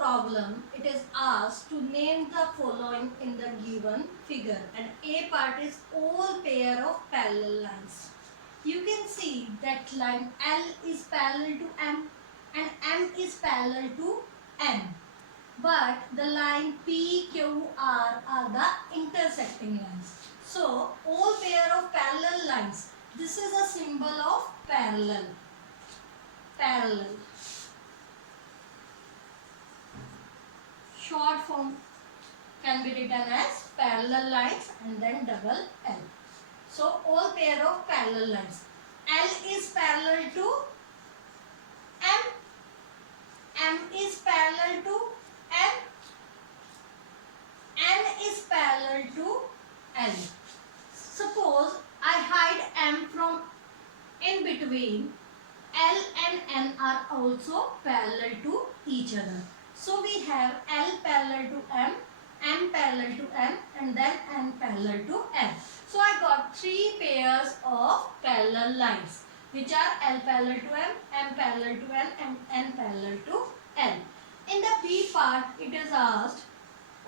problem, it is asked to name the following in the given figure, and A part is all pair of parallel lines. You can see that line L is parallel to M and M is parallel to N. But the line P, Q, R are the intersecting lines. So all pair of parallel lines. This is a symbol of parallel. Parallel. Short form can be written as parallel lines and then double L. So all pair of parallel lines. L is parallel to M. M is parallel to N. N is parallel to L. Suppose I hide M from in between. L and N are also parallel to each other. So we have L parallel to M, M parallel to N, and then N parallel to N. So I got three pairs of parallel lines, which are L parallel to M, M parallel to N, and N parallel to L. In the B part, it is asked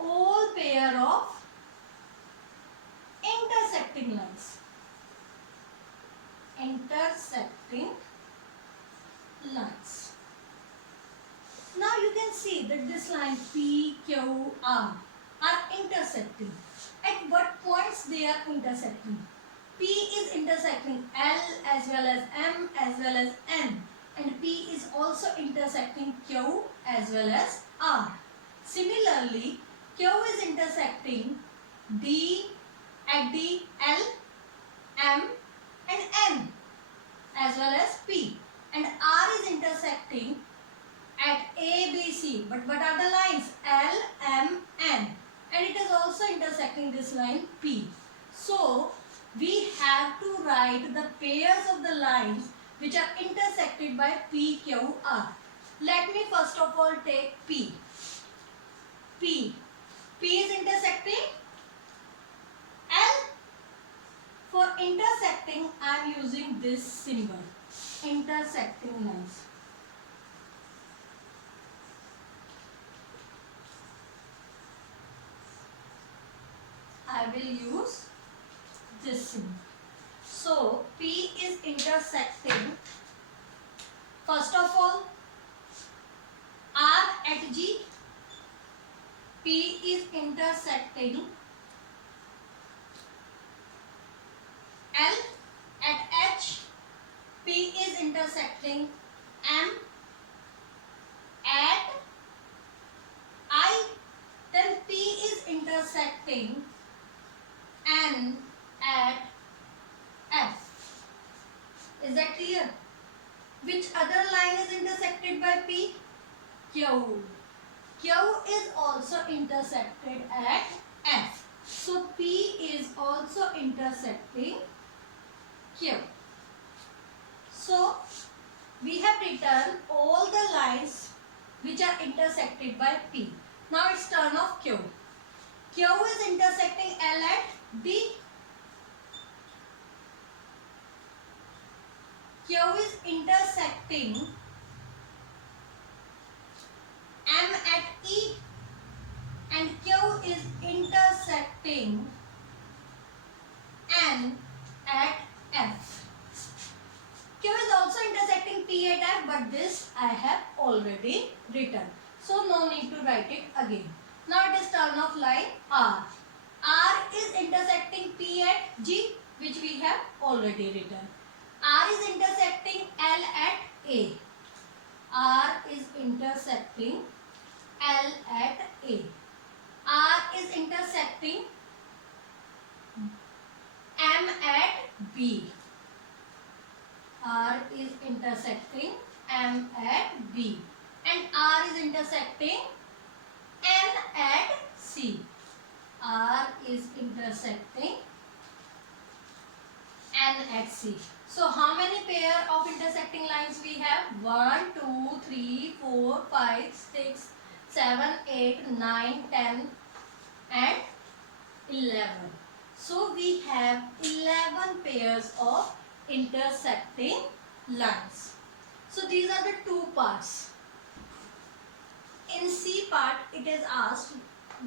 all pair of intersecting lines. Intersecting lines. Now you can see that this line P, Q, R are intersecting. At what points they are intersecting? P is intersecting L as well as M as well as N, and P is also intersecting Q as well as R. Similarly, Q is intersecting D at D, L, M and N as well as P, and R is intersecting at A, B, C. But what are the lines? L, M, N, and it is also intersecting this line P. So we have to write the pairs of the lines which are intersected by P, Q, R. Let me first of all take P. P is intersecting L. For intersecting, I am using this symbol, intersecting lines. I will use this symbol. So P is intersecting, first of all, R at G. P is intersecting L at H. P is intersecting M at I. Then P is intersecting N at F. Is that clear? Which other line is intersected by P? Q. Q is also intersected at F. So P is also intersecting Q. So we have written all the lines which are intersected by P. Now it's turn of Q. Q is intersecting L at D. Q is intersecting M at E, and Q is intersecting N at F. Q is also intersecting P at F, but this I have already written. So no need to write it again. Now it is turn of line R. R is intersecting P at G, which we have already written. R is intersecting L at A. R is intersecting L at A. R is intersecting M at B. R is intersecting M at B. And R is intersecting N at C. R is intersecting N at C. So how many pair of intersecting lines we have? 1, 2, 3, 4, 5, 6, 7, 8, 9, 10 and 11. So we have 11 pairs of intersecting lines. So these are the two parts. In C part, it is asked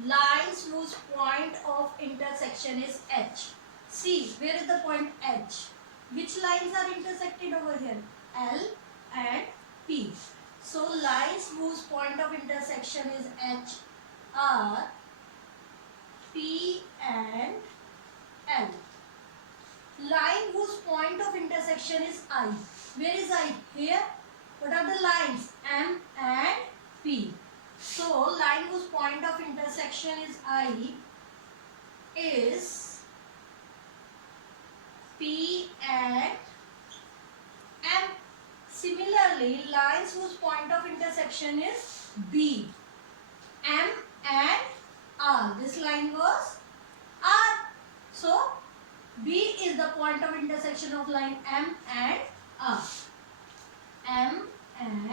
lines whose point of intersection is H. See, where is the point H? Which lines are intersected over here? L and P. So lines whose point of intersection is H are P and L. Line whose point of intersection is I. Where is I? Here. What are the lines? M and P. So line whose point of intersection is I is P and M. Similarly, lines whose point of intersection is B, M and R. This line was R. So B is the point of intersection of line M and R. M and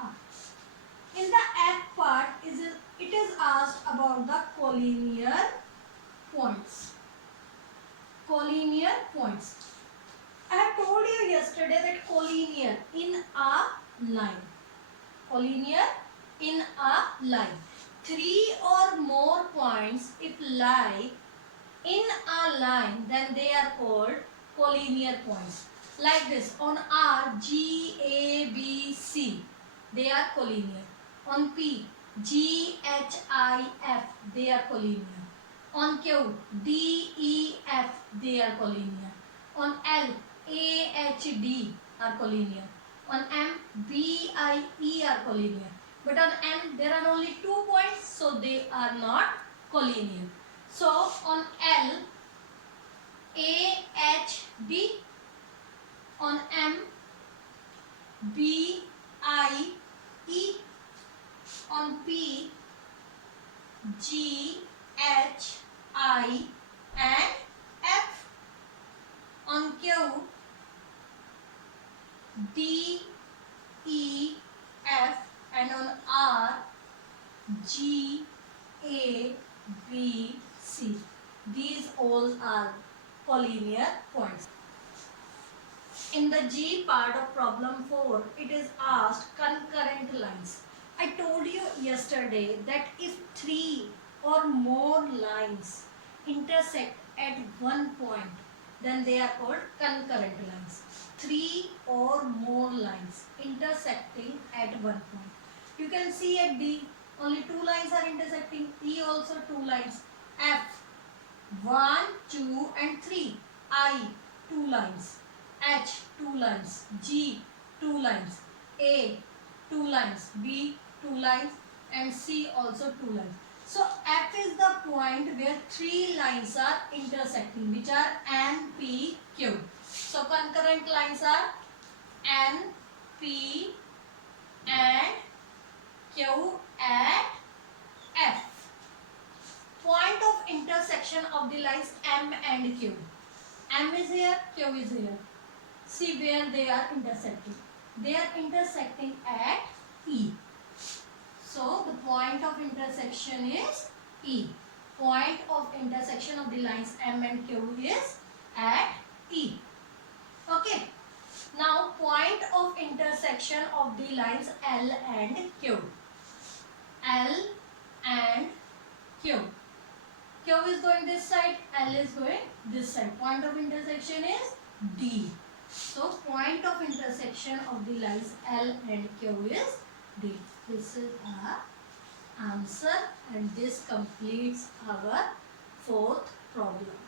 R. In the F part, it is asked about the collinear points. Collinear points. I have told you yesterday that collinear in a line. Collinear in a line. 3 or more points if lie in a line, then they are called collinear points. Like this, on R, G, A, B, C, they are collinear. On P, G, H, I, F, they are collinear. On Q, D, E, F, they are collinear. On L, A, H, D are collinear. On M, B, I, E are collinear. But on N, there are only 2 points, so they are not collinear. So on L, A, H, D. On M, B, I, E. On P, G, H, I and F. On Q, D, E, F, and on R, G, A, B, C. These all are collinear points. In the G part of problem 4, it is asked concurrent lines. I told you yesterday that if 3 or more lines intersect at one point, then they are called concurrent lines. 3 or more lines intersecting at one point. You can see at D, only 2 lines are intersecting. E also 2 lines. F, 1, 2 and 3. I, 2 lines. H, 2 lines. G, 2 lines. A, 2 lines. B, 2 lines. And C also 2 lines. So F is the point where 3 lines are intersecting, which are N, P, Q. So concurrent lines are N, P and Q at F. Point of intersection of the lines M and Q. M is here, Q is here. See where they are intersecting. They are intersecting at E. So the point of intersection is E. Point of intersection of the lines M and Q is at E. Okay. Now point of intersection of the lines L and Q. L and Q. Q is going this side, L is going this side. Point of intersection is D. So point of intersection of the lines L and Q is D. This is our answer and this completes our 4th problem.